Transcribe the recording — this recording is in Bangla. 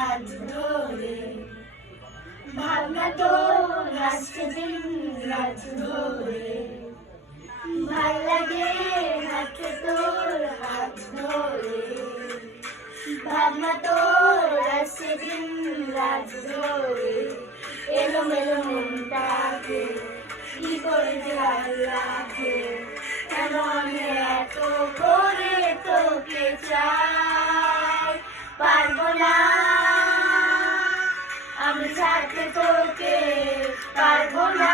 হাত ধরে, ভাবনা তোর আসছে দিন রাত ধরে, ভাল লাগে হাতে তোর হাত ধরে, ভাবনা তোর আসছে দিন রাত ধরে, এলোমেলো মনটাকে কি করে যে রাখে, কেন আমি এত করে তোকে চাই, পারবো না আমি ছাড়তে তোকে, পারবো না